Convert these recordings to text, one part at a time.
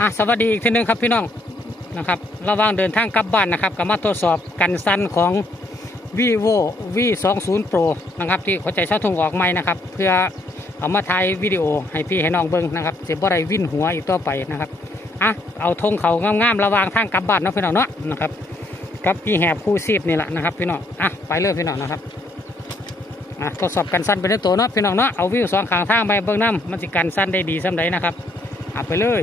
อะสวัสดีอีกทีหนึงครับพี่น้องนะครับระหว่างเดินทางกลับบ้านนะครับก็มาตรวจสอบกันสั้นของ vivo v 2 0 pro นะครับที่หัวใจเช่าทุ่งออกใหม่นะครับ เพื่อเอามาถ่ายวิดีโอให้พี่ให้น้องเบิ้งนะครับเสียบ่ได้วิ่นหัวอีกต่อไปนะครับอะเอาธงเขางามๆระหว่างทางกลับบ้านเนาะพี่น้องเนาะนะครับกับพี่แหบคู่ซีดนี่แหละนะครับพี่น้องอะไปเลยพี่น้องนะครับอะทดสอบกันสั้นไปในตัวเนาะพี่น้องเนาะเอาวิวสองข้างทางไปเบิ้งน้ำมันจะกันสั้นได้ดีสำใดนะครับอะไปเลย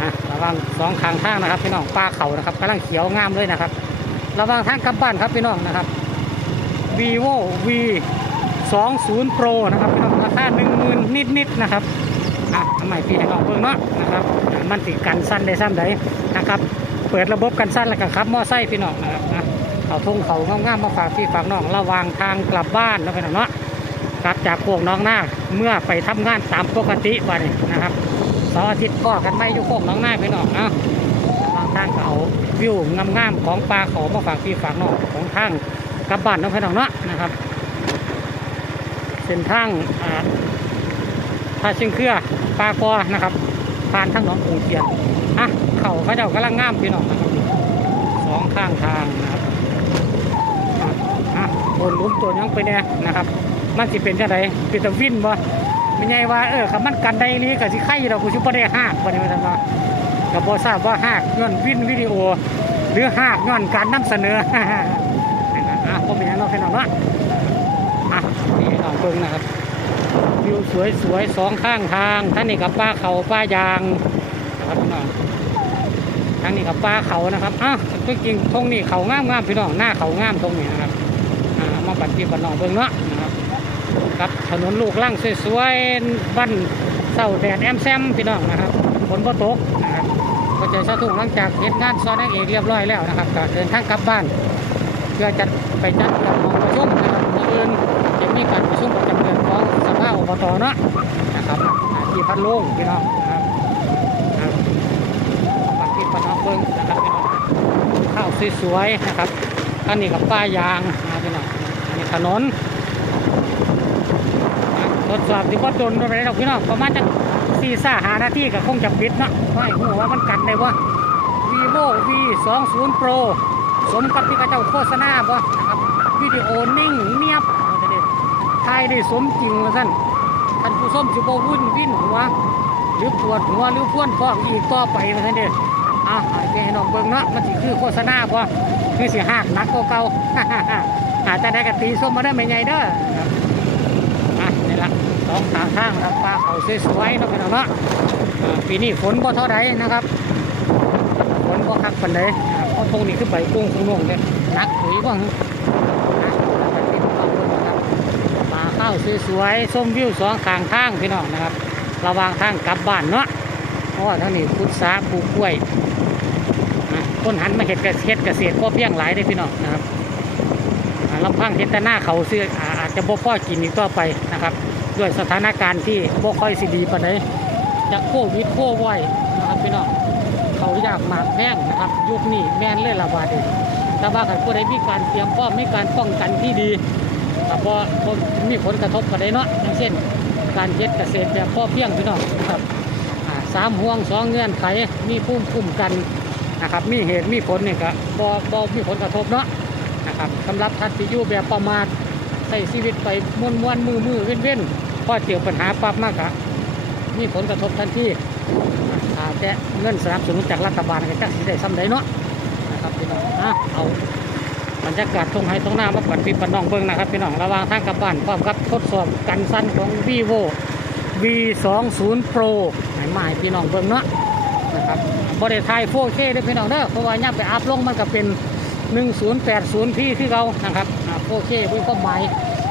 อะระวังสองข้างทางนะครับพี่น้องปลาเขานะครับกำลังเขียวงามเลยนะครับ ระวังทางกลับบ้านครับพี่น้องนะครับ vivo v 2 0 pro นะครับพี่น้องราคาหนึ่งหมื่นนิดๆนะครับอะทำไมพี่ให้น้องเพิ่งเนาะนะครับมันติดกันสั้นได้ซ้ำใดนะครับ เปิดระบบกันสั้นแล้วก็ขับมอไซค์พี่น้องนะครับอะเอาทุ่งเขางามๆมาฝากพี่ฝากน้องระวังทางกลับบ้านนะพี่น้องเนาะกลับจากโค้งน้องหน้าเมื่อไปทำงานตามปกติวันนี้นะครับ เสาร์อาทิตย์ก็กันไม่ยุโคกน้องหน้าไปหนองเอาทางทางเอาวิวงามๆของปลาเขามาฝากพี่ฝากน้องของทางกลับบ้านน้องพี่น้องเนาะนะครับเส้นทางอ่าท่าชิงเครือปลากอนะครับผ่านทางหนองปูเทียนอะเขาเขาเจ้ากำลังงามพี่น้องนะครับสองข้างทางนะครับอะบนลุ้มตัวยังไปเนี่ยนะครับมันสิเป็นจังไดเป็นตะวินบ่ ไม่ไงว่าเออคำมันกันได้นี้ก็สิไข่เรากูชิบ่ได้หักบ่ได้ว่าซั่นว่าก็บ่ทราบว่าหักย้อนวินวิดีโอ หรือหักย้อนการนำเสนออะผมเป็นยังเนาะพี่น้องเนาะอะนี่ให้น้องเบิ่งนะครับวิวสวยๆสองข้างทางท่านนี่กับป้าเขาป้ายางนะครับพี่น้องทางนี้กับป้าเขานะครับอะจริงๆตรงนี้เขางามๆพี่น้องหน้าเขางามตรงนี้นะครับอ่ามาบัดที่บัดน้องเบิ่งเนาะ กับถนนลูกล่างสวยๆบ้านเศร้าแดดแอมแซมพี่น้องนะครับฝนบ่ตกนะครับก็จะสะทุ่งหลังจากเฮ็ดงานซ้อนนางเอกเรียบร้อยแล้วนะครับก็เดินทางกลับบ้าน เพื่อจะไปจัดการของประชุมนะครับเมื่อคืนจะมีการประชุมประจำเดือนของสภาอบตเนาะนะครับที่พัดลงพี่น้องนะครับอ่าบัตรที่พัดน้องเบิ้งนะครับพี่น้องข้าวสวยๆนะครับอันนี้กับป้ายางนะพี่น้องอันนี้ถนน ทดสอบที่ว่าโดนไปแล้วพี่น้องประมาณจะสี่สาหานาทีก็คงจะปิดเนาะไม่หัวว่ามันกันได้ว่า vivo v 2 0 pro สมกับที่กระเจ้าโฆษณาบ่นะครับวิดีโอนิ่งเนียบถ่ายได้สมจริงว่าสั่นท่านผู้ชมจะบวุ่นวิ่นหัวหรือปวดหัวหรือพ่วนฟอกอีกต่อไปว่าสั่นเด้ออะให้น้องเบิ่งเนาะมันสิคือโฆษณาบ่คือสิหักนักกว่าเก่าอาจจะได้กะตีส้มมาได้ไม่ไงเด้อนะครับ อะนี่ละ สองทางทางนะครับปลาเขาสวยๆนะพี่น้องเนาะอ่าปีนี้ฝนบ่เท่าไรนะครับฝนบ่คักปานใดอ่าเพราะตรงนี้คือใบกุ้งกุ้งนงเนี่ยนักปุ๋ยบ้างนะไปติดต่อเพิ่นนะครับปลาข้าวสวยๆส้มวิวสองข้างทางพี่น้องนะครับ ระวางทางกลับบ้านเนาะเพราะว่าทางนี้พุทธาปลูกกล้วยต้นหันมาเห็ดเกษตรเกษตรพ่อเพียงหลายได้พี่น้องนะครับอ่าลำพังเห็นแต่หน้าเขาซื้อ จะบ่พ่อกินอีกต่อไปนะครับ ด้วยสถานการณ์ที่บ่ค่อยสิดีปานใดจากโควิดโควิดนะครับพี่น้องเขาอยากหมากแพงนะครับยุคนี้แม่นเลยละบาดนี้แต่ว่าใครผู้ใดมีการเตรียมพร้อมมีการป้องกันที่ดีก็บ่บ่มีผลกระทบปานใดเนาะอย่างเช่น การเฮ็ดเกษตรแบบพอเพียงพี่น้องนะครับสามห่วงสองเงื่อนไขมีภูมิคุ้มกันนะครับมีเหตุมีผลนี่ก็บ่บ่มีผลกระทบเนาะนะครับสำหรับท่านที่อยู่แบบประมาท ใช้ชีวิตไปม้วนม้วนมือมือเว้นเว้นๆพอเจอปัญหาปั๊บมากอะมีผลกระทบทันทีอาจจะเงินสนับสนุนจากรัฐบาลก็จะสิได้ซ้ำใดเนาะนะครับพี่น้องอะเอาบรรยากาศทงไห้ทงหน้ามาปัดพี่ปน้องเบิ้งนะครับพี่น้องระว่างทางกลับบ้านพร้อมกับทดสอบกันสั้นของ vivo v 2 0 pro ใหมาให้พี่น้องเบิ้งเนาะนะครับบริไทย 4K เด้อพี่น้องเด้อเพราะว่าย่าไปอัพลงมันก็เป็น 1080พี่ที่เรานะครับอ่าโอเคมีความหมาย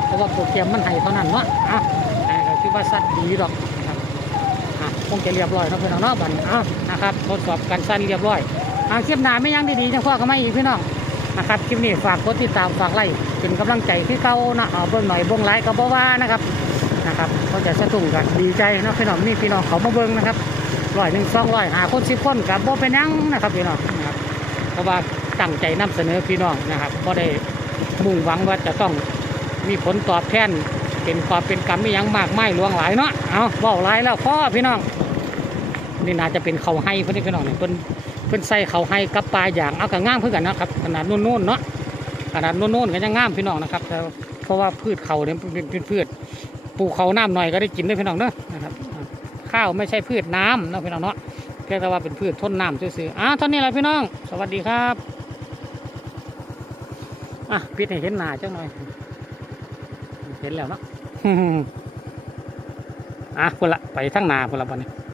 เพราะว่าโปรแกรมมันให้เท่านั้นเนาะอะอ่าก็คือว่าสั้นดีดอกนะครับอะคงจะเรียบร้อยนาะพี่น้องเนาะบันอะนะครับทดสอบการสั้นเรียบร้อยอ่าคลิปหน้าไม่ยังดีๆจังพ่อก็มาอีกพี่น้องนะครับคลิปนี้ฝากกดติดตามฝากไลค์เป็นกำลังใจที่เก่านะเอาเบิ่งหน่อยเบิ่งไลค์ก็บ่ว่านะครับนะครับก็จะสะทุ่งกันดีใจนะพี่น้องมีพี่น้องเขามาเบิ่งนะครับร้อยหนึ่งสองร้อยหาคนสิบคนกับบ่เป็นยังนะครับพี่น้องนะครับเพราะว่าตั้งใจนำเสนอพี่น้องนะครับก็ได้มุ่งหวังว่าจะต้อง มีผลตอบแทนเป็นความเป็นกรรมไม่ยังมากไม่หลวงหลายเนาะเอาเบาหลายแล้วพ่อพี่น้อง นี่น่าจะเป็นเขาให้เพื่อนี่พี่น้องเนี่ยเพิ่นเพิ่นใส่เขาให้กับปลาอย่างเอากับง่ามเพื่อกันนะครับขนาดนุ่นๆเนาะขนาดนุ่นๆก็ยังง่ามพี่น้องนะครับแต่เพราะว่าพืชเขาเนี่ยเป็นเป็นพืชปลูกเขาน้ำหน่อยก็ได้กินด้วยพี่น้องเนาะนะครับข้าวไม่ใช่พืชน้ำเนาะพี่น้องเนาะแค่แต่ว่าเป็นพืชทนน้ำซื่อๆอะท่านี้แหละพี่น้อง สวัสดีครับอะปิดให้เห็นหน้าจังหน่อย เห็นแล้วเนาะอะพุ่นละไปทั้งนาพุ่นละบันนี้